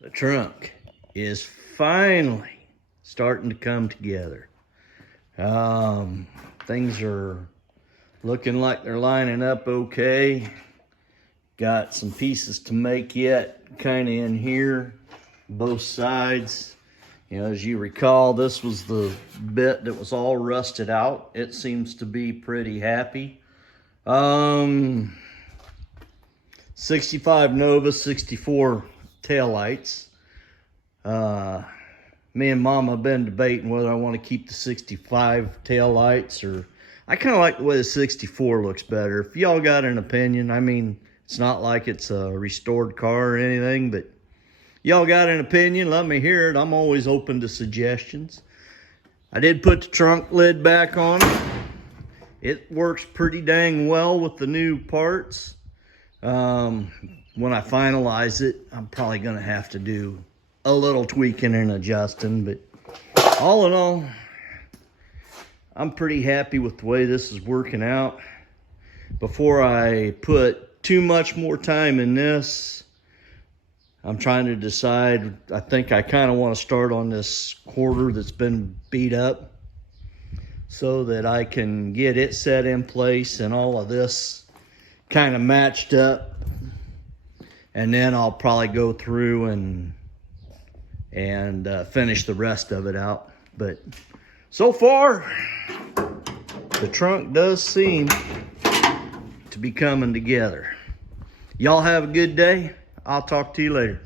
The trunk is finally starting to come together. Things are looking like they're lining up okay. Got some pieces to make yet, kind of in here, both sides. You know, as you recall, this was the bit that was all rusted out. It seems to be pretty happy. 65 Nova, 64 taillights. Me and Mom have been debating whether I want to keep the 65 taillights, or I kind of like the way the 64 looks better. If y'all got an opinion, I mean, it's not like it's a restored car or anything, but y'all got an opinion, let me hear it. I'm always open to suggestions. I did put the trunk lid back on. It works pretty dang well with the new parts. When I finalize it, I'm probably gonna have to do a little tweaking and adjusting, but all in all, I'm pretty happy with the way this is working out. Before I put too much more time in this, I'm trying to decide. I think I kind of want to start on this quarter that's been beat up so that I can get it set in place and all of this kind of matched up. And then I'll probably go through and finish the rest of it out. But so far, the trunk does seem to be coming together. Y'all have a good day. I'll talk to you later.